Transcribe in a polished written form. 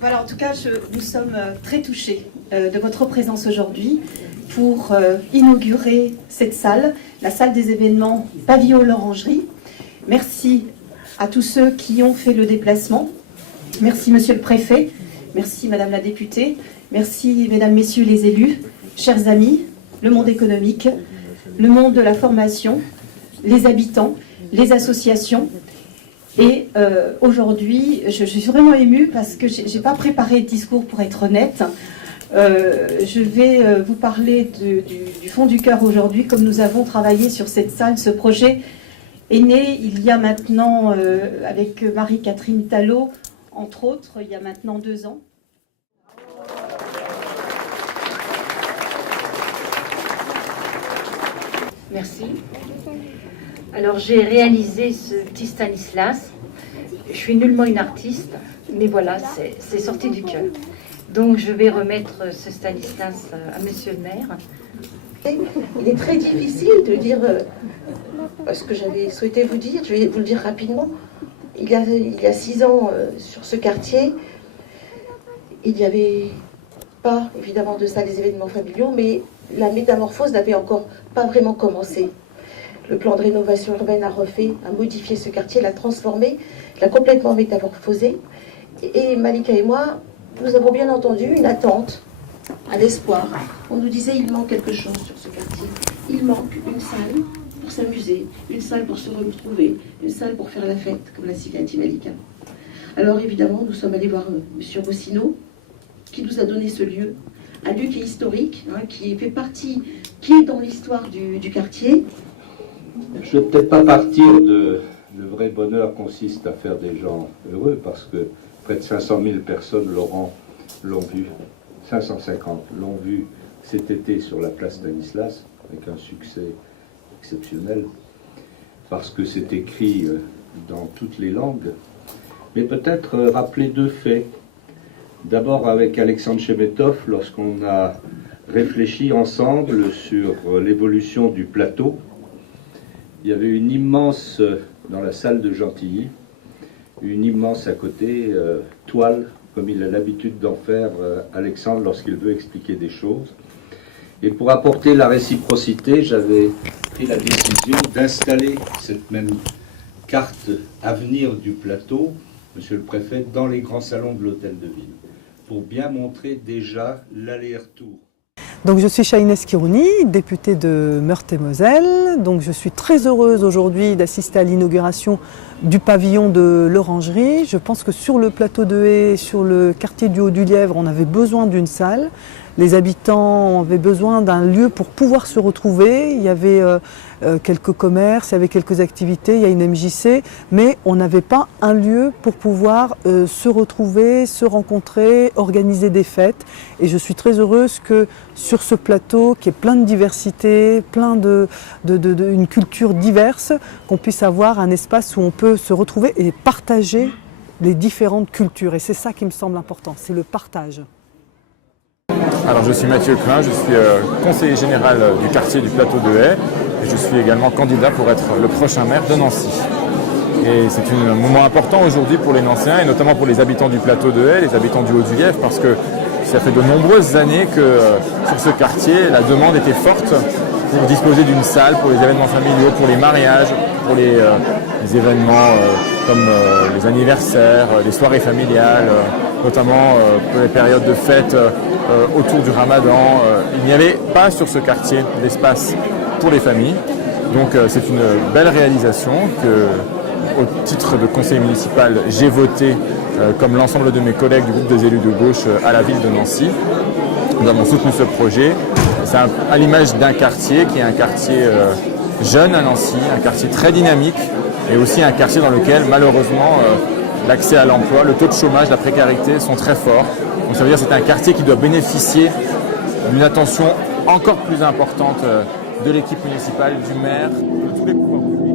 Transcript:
Voilà, en tout cas, nous sommes très touchés de votre présence aujourd'hui pour inaugurer cette salle, la salle des événements Pavillon l'Orangerie. Merci à tous ceux qui ont fait le déplacement. Merci Monsieur le Préfet, merci Madame la députée, merci Mesdames, Messieurs les élus, chers amis, le monde économique, le monde de la formation, les habitants, les associations. Et aujourd'hui, je suis vraiment émue parce que je n'ai pas préparé de discours pour être honnête. Je vais vous parler du fond du cœur aujourd'hui, comme nous avons travaillé sur cette salle. Ce projet est né il y a maintenant, avec Marie-Catherine Talot, entre autres, il y a maintenant 2 ans. Merci. Alors j'ai réalisé ce petit Stanislas. Je suis nullement une artiste, mais voilà, c'est sorti du cœur. Donc je vais remettre ce Stanislas à Monsieur le maire. Il est très difficile de dire ce que j'avais souhaité vous dire. Je vais vous le dire rapidement. Il y a 6 ans, sur ce quartier, il n'y avait pas évidemment de salle des événements familiaux, mais la métamorphose n'avait encore pas vraiment commencé. Le plan de rénovation urbaine a modifié ce quartier, l'a transformé, l'a complètement métamorphosé. Et Malika et moi, nous avons bien entendu une attente, un espoir. On nous disait il manque quelque chose sur ce quartier. Il manque une salle pour s'amuser, une salle pour se retrouver, une salle pour faire la fête, comme l'a si bien dit Malika. Alors évidemment, nous sommes allés voir M. Rossineau, qui nous a donné ce lieu, un lieu qui est historique, qui fait partie, qui est dans l'histoire du quartier. Je ne vais peut-être pas partir de le vrai bonheur consiste à faire des gens heureux, parce que près de 500 000 personnes l'ont vu, 550 l'ont vu cet été sur la place Stanislas, avec un succès exceptionnel, parce que c'est écrit dans toutes les langues. Mais peut-être rappeler 2 faits. D'abord avec Alexandre Chemetov, lorsqu'on a réfléchi ensemble sur l'évolution du plateau, il y avait une immense, dans la salle de Gentilly, une immense à côté, toile, comme il a l'habitude d'en faire Alexandre lorsqu'il veut expliquer des choses. Et pour apporter la réciprocité, j'avais pris la décision d'installer cette même carte avenir du plateau, Monsieur le Préfet, dans les grands salons de l'Hôtel de Ville, pour bien montrer déjà l'aller-retour. Donc je suis Shahinez Kirouni, députée de Meurthe-et-Moselle. Donc je suis très heureuse aujourd'hui d'assister à l'inauguration du pavillon de l'Orangerie. Je pense que sur le plateau de Haye, sur le quartier du Haut-du-Lièvre, on avait besoin d'une salle. Les habitants avaient besoin d'un lieu pour pouvoir se retrouver. Il y avait quelques commerces, il y avait quelques activités, il y a une MJC, mais on n'avait pas un lieu pour pouvoir se retrouver, se rencontrer, organiser des fêtes. Et je suis très heureuse que sur ce plateau, qui est plein de diversité, plein une culture diverse, qu'on puisse avoir un espace où on peut se retrouver et partager les différentes cultures. Et c'est ça qui me semble important, c'est le partage. Alors je suis Mathieu Klein, je suis conseiller général du quartier du plateau de Haye et je suis également candidat pour être le prochain maire de Nancy. Et c'est un moment important aujourd'hui pour les Nancéens et notamment pour les habitants du plateau de Haye, les habitants du Haut-du-Lièvre, parce que ça fait de nombreuses années que sur ce quartier, la demande était forte pour disposer d'une salle pour les événements familiaux, pour les mariages, pour les événements comme les anniversaires, les soirées familiales, notamment pour les périodes de fêtes autour du Ramadan. Il n'y avait pas sur ce quartier d'espace pour les familles. Donc c'est une belle réalisation que, au titre de conseiller municipal, j'ai voté comme l'ensemble de mes collègues du groupe des élus de gauche à la ville de Nancy. Nous avons soutenu ce projet. C'est à l'image d'un quartier qui est un quartier jeune à Nancy, un quartier très dynamique et aussi un quartier dans lequel malheureusement l'accès à l'emploi, le taux de chômage, la précarité sont très forts. Donc ça veut dire que c'est un quartier qui doit bénéficier d'une attention encore plus importante de l'équipe municipale, du maire, de tous les pouvoirs publics.